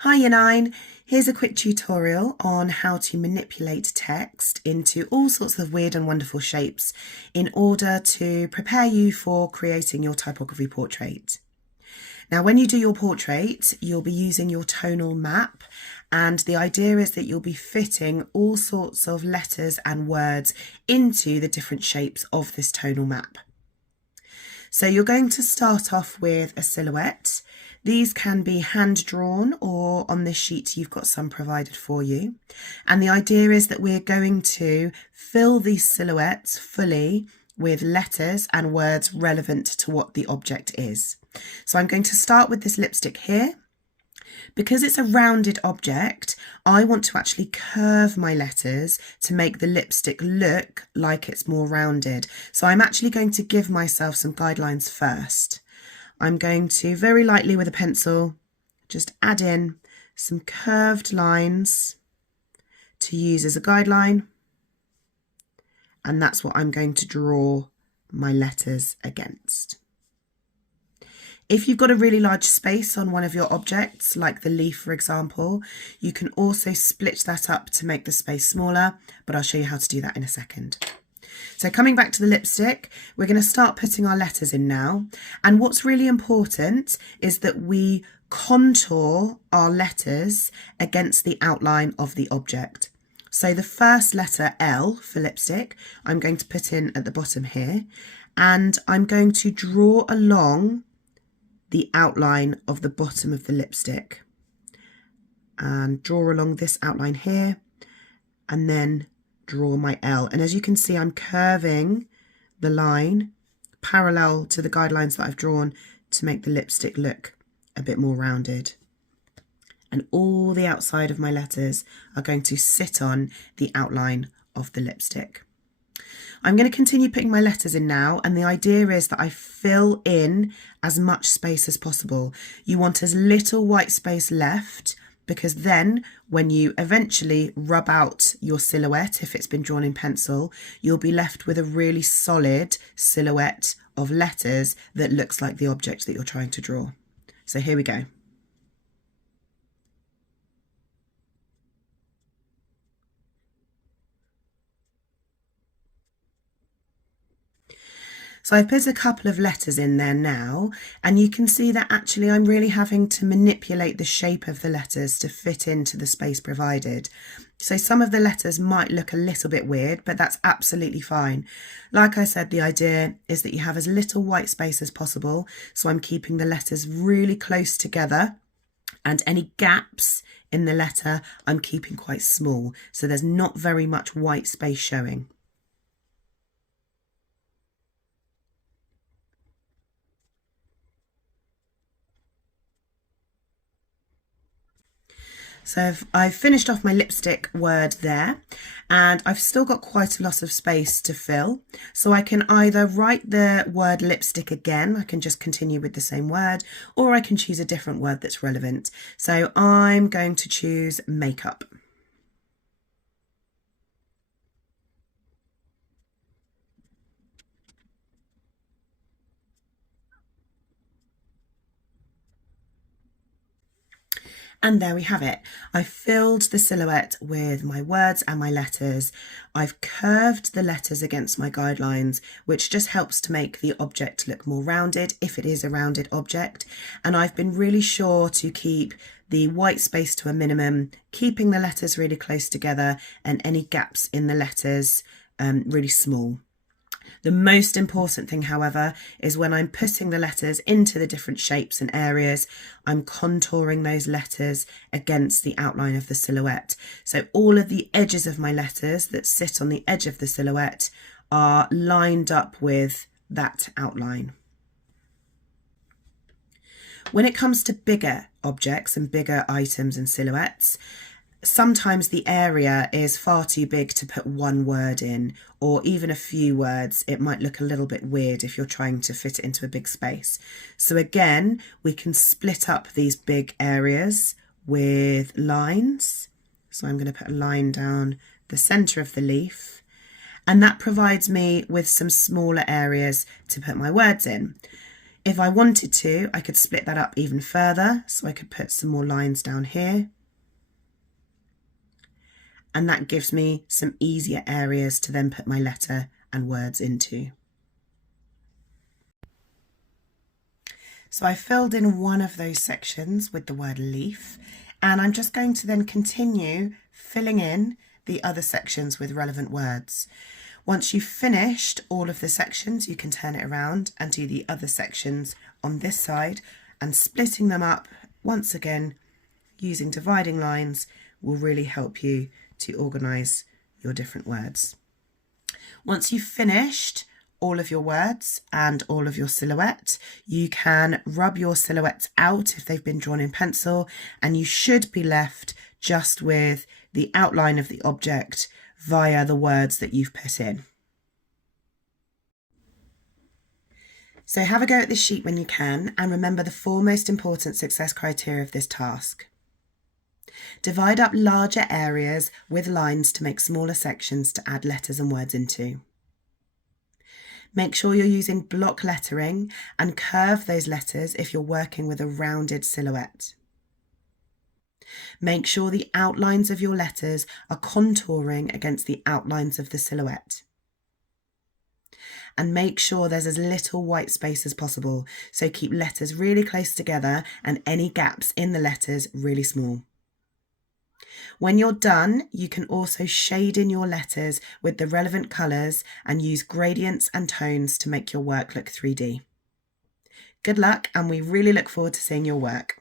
Hi Year 9, here's a quick tutorial on how to manipulate text into all sorts of weird and wonderful shapes in order to prepare you for creating your typography portrait. Now when you do your portrait, you'll be using your tonal map, and the idea is that you'll be fitting all sorts of letters and words into the different shapes of this tonal map. So you're going to start off with a silhouette. These can be hand-drawn, or on this sheet you've got some provided for you. And the idea is that we're going to fill these silhouettes fully with letters and words relevant to what the object is. So I'm going to start with this lipstick here. Because it's a rounded object, I want to actually curve my letters to make the lipstick look like it's more rounded. So I'm actually going to give myself some guidelines first. I'm going to very lightly with a pencil just add in some curved lines to use as a guideline, and that's what I'm going to draw my letters against. If you've got a really large space on one of your objects, like the leaf for example, you can also split that up to make the space smaller, but I'll show you how to do that in a second. So coming back to the lipstick, we're going to start putting our letters in now. And what's really important is that we contour our letters against the outline of the object. So the first letter L for lipstick, I'm going to put in at the bottom here, and I'm going to draw along the outline of the bottom of the lipstick and draw along this outline here, and then draw my L. And as you can see, I'm curving the line parallel to the guidelines that I've drawn to make the lipstick look a bit more rounded. And all the outside of my letters are going to sit on the outline of the lipstick. I'm going to continue putting my letters in now, and the idea is that I fill in as much space as possible. You want as little white space left, because then when you eventually rub out your silhouette, if it's been drawn in pencil, you'll be left with a really solid silhouette of letters that looks like the object that you're trying to draw. So here we go. So I've put a couple of letters in there now, and you can see that actually I'm really having to manipulate the shape of the letters to fit into the space provided. So some of the letters might look a little bit weird, but that's absolutely fine. Like I said, the idea is that you have as little white space as possible. So I'm keeping the letters really close together, and any gaps in the letter I'm keeping quite small. So there's not very much white space showing. So I've finished off my lipstick word there, and I've still got quite a lot of space to fill. So I can either write the word lipstick again, I can just continue with the same word, or I can choose a different word that's relevant. So I'm going to choose makeup. And there we have it. I've filled the silhouette with my words and my letters. I've curved the letters against my guidelines, which just helps to make the object look more rounded if it is a rounded object. And I've been really sure to keep the white space to a minimum, keeping the letters really close together and any gaps in the letters really small. The most important thing, however, is when I'm putting the letters into the different shapes and areas, I'm contouring those letters against the outline of the silhouette. So all of the edges of my letters that sit on the edge of the silhouette are lined up with that outline. When it comes to bigger objects and bigger items and silhouettes, sometimes the area is far too big to put one word in, or even a few words. It might look a little bit weird if you're trying to fit it into a big space. So again, we can split up these big areas with lines. So I'm going to put a line down the centre of the leaf, and that provides me with some smaller areas to put my words in. If I wanted to, I could split that up even further, so I could put some more lines down here. And that gives me some easier areas to then put my letter and words into. So I filled in one of those sections with the word leaf, and I'm just going to then continue filling in the other sections with relevant words. Once you've finished all of the sections, you can turn it around and do the other sections on this side, and splitting them up once again using dividing lines will really help you to organise your different words. Once you've finished all of your words and all of your silhouette, you can rub your silhouettes out if they've been drawn in pencil, and you should be left just with the outline of the object via the words that you've put in. So have a go at this sheet when you can, and remember the 4 most important success criteria of this task. Divide up larger areas with lines to make smaller sections to add letters and words into. Make sure you're using block lettering and curve those letters if you're working with a rounded silhouette. Make sure the outlines of your letters are contouring against the outlines of the silhouette. And make sure there's as little white space as possible, so keep letters really close together and any gaps in the letters really small. When you're done, you can also shade in your letters with the relevant colours and use gradients and tones to make your work look 3D. Good luck, and we really look forward to seeing your work.